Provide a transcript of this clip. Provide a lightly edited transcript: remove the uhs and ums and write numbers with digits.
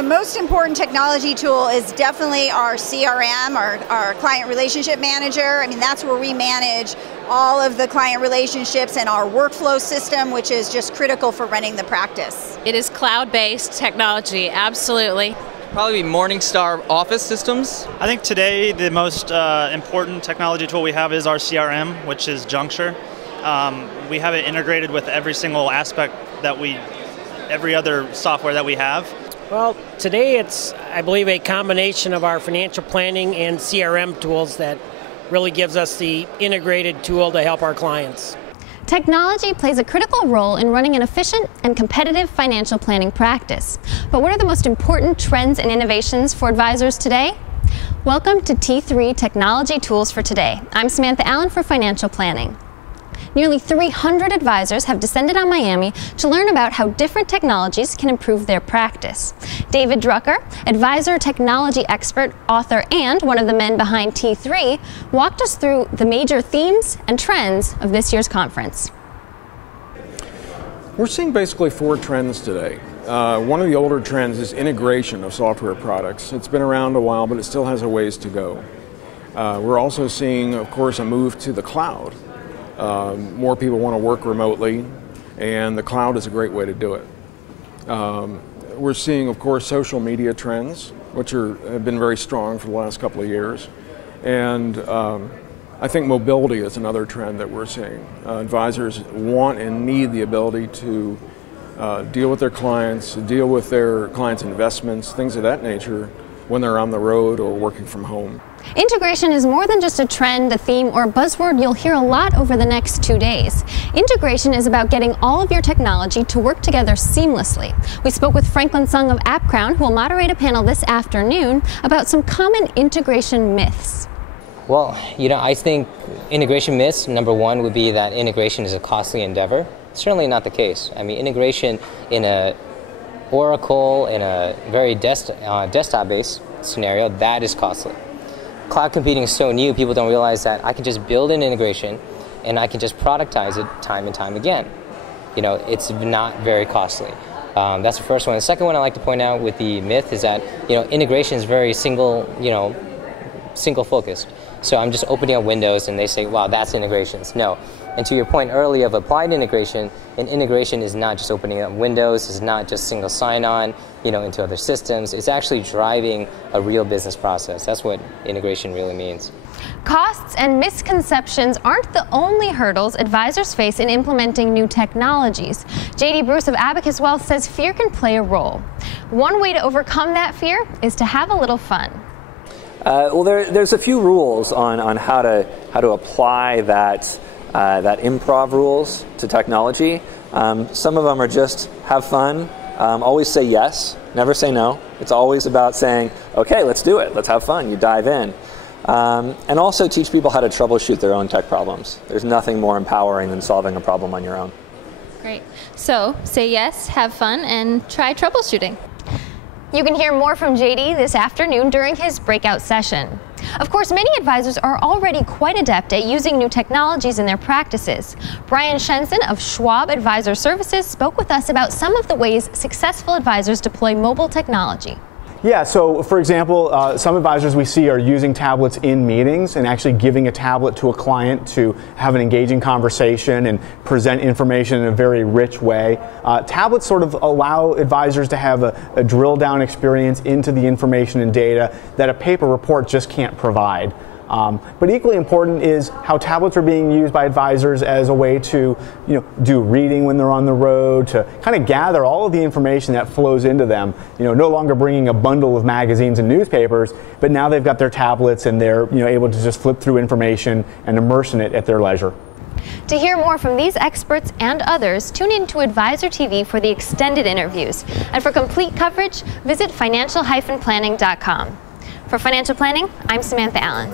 The most important technology tool is definitely our CRM, our client relationship manager. I mean, that's where we manage all of the client relationships and our workflow system, which is just critical for running the practice. It is cloud-based technology, absolutely. Probably Morningstar Office systems. I think today the most important technology tool we have is our CRM, which is Juncture. We have it integrated with every single aspect every other software that we have. Well, today it's, I believe, a combination of our financial planning and CRM tools that really gives us the integrated tool to help our clients. Technology plays a critical role in running an efficient and competitive financial planning practice. But what are the most important trends and innovations for advisors today? Welcome to T3 Technology Tools for Today. I'm Samantha Allen for Financial Planning. Nearly 300 advisors have descended on Miami to learn about how different technologies can improve their practice. David Drucker, advisor, technology expert, author, and one of the men behind T3, walked us through the major themes and trends of this year's conference. We're seeing basically 4 trends today. One of the older trends is integration of software products. It's been around a while, but it still has a ways to go. We're also seeing, of course, a move to the cloud. More people want to work remotely, and the cloud is a great way to do it. We're seeing, of course, social media trends, which have been very strong for the last couple of years. And I think mobility is another trend that we're seeing. Advisors want and need the ability to deal with their clients, deal with their clients' investments, things of that nature, when they're on the road or working from home. Integration is more than just a trend, a theme, or a buzzword you'll hear a lot over the next 2 days. Integration is about getting all of your technology to work together seamlessly. We spoke with Franklin Sung of AppCrown, who will moderate a panel this afternoon about some common integration myths. Well, I think integration myths, number one, would be that integration is a costly endeavor. Certainly not the case. I mean, integration in a Oracle, in a very desktop-based scenario, that is costly. Cloud computing is so new, people don't realize that I can just build an integration and I can just productize it time and time again. It's not very costly. That's the first one. The second one I like to point out with the myth is that, integration is very single focused. So I'm just opening up Windows and they say, wow, that's integrations. No. And to your point earlier of applied integration, an integration is not just opening up Windows, it's not just single sign-on, into other systems. It's actually driving a real business process. That's what integration really means. Costs and misconceptions aren't the only hurdles advisors face in implementing new technologies. J.D. Bruce of Abacus Wealth says fear can play a role. One way to overcome that fear is to have a little fun. Well, there's a few rules on how to apply that improv rules to technology. Some of them are just have fun, always say yes, never say no. It's always about saying, okay, let's do it, let's have fun, you dive in. And also teach people how to troubleshoot their own tech problems. There's nothing more empowering than solving a problem on your own. Great. So say yes, have fun, and try troubleshooting. You can hear more from JD this afternoon during his breakout session. Of course, many advisors are already quite adept at using new technologies in their practices. Brian Shenson of Schwab Advisor Services spoke with us about some of the ways successful advisors deploy mobile technology. Yeah, so for example, some advisors we see are using tablets in meetings and actually giving a tablet to a client to have an engaging conversation and present information in a very rich way. Tablets sort of allow advisors to have a drill down experience into the information and data that a paper report just can't provide. But equally important is how tablets are being used by advisors as a way to, do reading when they're on the road, to kind of gather all of the information that flows into them. No longer bringing a bundle of magazines and newspapers, but now they've got their tablets and they're, able to just flip through information and immerse in it at their leisure. To hear more from these experts and others, tune in to Advisor TV for the extended interviews. And for complete coverage, visit financial-planning.com. For Financial Planning, I'm Samantha Allen.